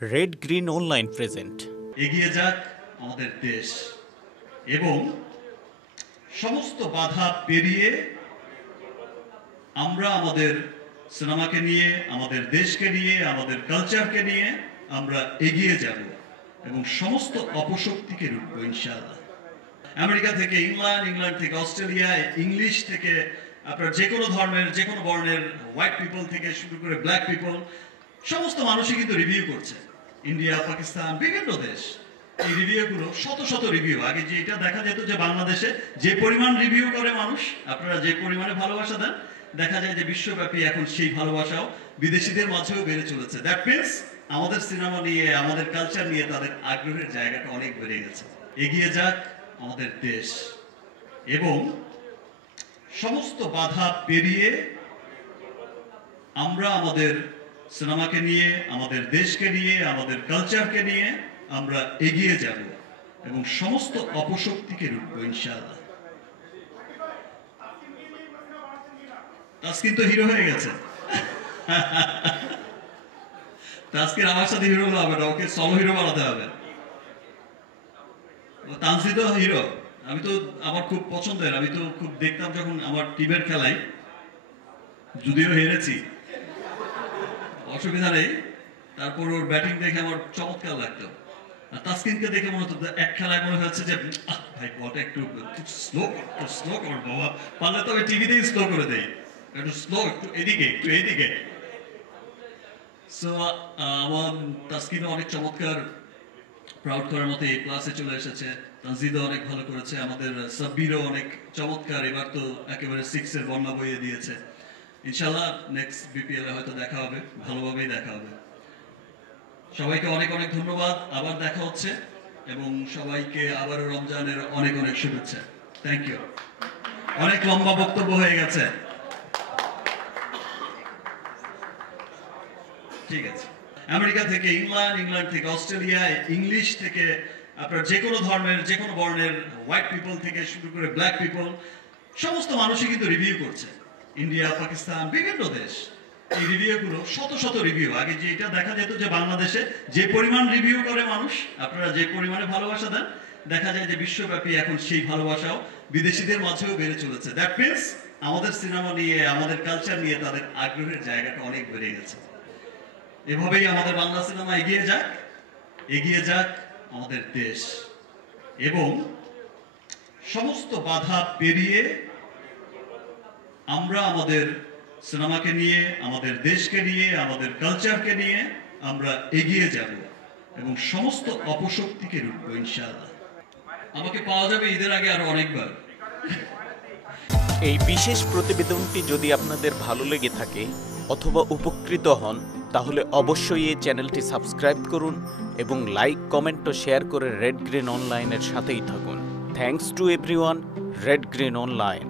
Red green online present. এগিয়ে যাক আমাদের দেশ এবং সমস্ত বাধা পেরিয়ে আমরা আমাদের সিনেমাকে নিয়ে, আমাদের দেশকে নিয়ে, আমাদের কালচারকে নিয়ে আমরা এগিয়ে যাব এবং সমস্ত অপশক্তিকে রুখবো ইনশাআল্লাহ। আমেরিকা থেকে ইংল্যান্ড, ইংল্যান্ড থেকে অস্ট্রেলিয়া, ইংলিশ থেকে আপনার যে কোনো ধর্মের, যে কোনো বর্ণের, হোয়াইট পিপল থেকে শুরু করে ব্ল্যাক পিপল, সমস্ত মানুষই কিন্তু রিভিউ করছে। ইন্ডিয়া, পাকিস্তান, বিভিন্ন দেশ এই রিভিউগুলো শত শত রিভিউ। আগে যে এটা দেখা যেত যে বাংলাদেশে যে পরিমাণ রিভিউ করে মানুষ, আপনারা যে পরিমাণে ভালোবাসা দেন, দেখা যায় যে বিশ্বব্যাপী এখন সেই ভালোবাসাও বিদেশিদের মাঝেও বেড়ে চলেছে। দ্যাট মিনস আমাদের সিনেমা নিয়ে, আমাদের কালচার নিয়ে তাদের আগ্রহের জায়গাটা অনেক বেড়ে গেছে। এগিয়ে যাক আমাদের দেশ এবং সমস্ত বাধা পেরিয়ে আমরা আমাদের সিনেমাকে নিয়ে, আমাদের দেশকে নিয়ে, আমাদের কালচারকে নিয়ে আমরা এগিয়ে যাব এবং সমস্ত অপশক্তিকে রুখবো ইনশাআল্লাহ। তাসকিন তো হিরো হয়ে গেছে। তাসকিন আমার সাথে হিরো হলে হবে না, ওকে সলো হিরো বানাতে হবে। তানজিদ হিরো, আমি তো আমার খুব পছন্দের, আমি তো খুব দেখতাম যখন আমার টিমের খেলায়, যদিও হেরেছি অসুবিধা নেই, তারপর ওর ব্যাটিং দেখে আমার চমৎকার লাগতো। আর তাসকিনকে দেখে মনে হতো এক খেলায় মনে হচ্ছে যে ভাই বলটা একটু স্লো স্লো কর বাবা, পারলে তো আমি টিভিতেই স্লো করে দেই, একটু স্লো, একটু এদিকে একটু এদিকে। সো আমার তাসকিনও অনেক চমৎকার, প্রাউড করার মতো এই ক্লাসে চলে এসেছে। তানজিদও অনেক ভালো করেছে, আমাদের সাব্বিরও অনেক চমৎকার, এবার তো একেবারে 6 এর বন্যা বইয়ে দিয়েছে। ইনশাআল্লাহ নেক্সট বিপিএল এ হয়তো দেখা হবে, ভালোভাবেই দেখা হবে। সবাইকে অনেক অনেক ধন্যবাদ, আবার দেখা হচ্ছে এবং সবাইকে আবার রমজানের অনেক অনেক শুভেচ্ছা। Thank you. অনেক লম্বা বক্তব্য হয়ে গেছে, ঠিক আছে। আমেরিকা থেকে ইংল্যান্ড, ইংল্যান্ড থেকে অস্ট্রেলিয়া, ইংলিশ থেকে আপনার যে কোনো ধর্মের, যে কোনো বর্ণের, হোয়াইট পিপল থেকে শুরু করে ব্ল্যাক পিপল, সমস্ত মানুষই কিন্তু রিভিউ করছে। ইন্ডিয়া, পাকিস্তান, বিভিন্ন দেশ এই রিভিউগুলো শত শত রিভিউ। আগে যে এটা দেখা যেত যে বাংলাদেশে যে পরিমাণ রিভিউ করে মানুষ, আপনারা যে পরিমাণে ভালোবাসা দেন, দেখা যায় যে বিশ্বব্যাপী এখন সেই ভালোবাসাও বিদেশিদের মাঝেও বেড়ে চলেছে। দ্যাট মিনস আমাদের সিনেমা নিয়ে, আমাদের কালচার নিয়ে তাদের আগ্রহের জায়গাটা অনেক বেড়ে গেছে। এভাবেই আমাদের বাংলা সিনেমা এগিয়ে যাক, এগিয়ে যাক আমাদের দেশ এবং সমস্ত বাধা পেরিয়ে আমরা আমাদের সিনেমাকে নিয়ে, আমাদের দেশকে নিয়ে, আমাদের কালচারকে নিয়ে আমরা এগিয়ে যাব এবং সমস্ত অপশক্তিকে রুখবো ইনশাআল্লাহ। আমাকে পাওয়া যাবে ঈদের আগে আরো অনেকবার। এই বিশেষ প্রতিবেদনটি যদি আপনাদের ভালো লেগে থাকে অথবা উপকৃত হন, তাহলে অবশ্যই এই চ্যানেলটি সাবস্ক্রাইব করুন এবং লাইক, কমেন্ট ও শেয়ার করে রেড গ্রিন অনলাইনের সাথেই থাকুন। Thanks to everyone. Red green online.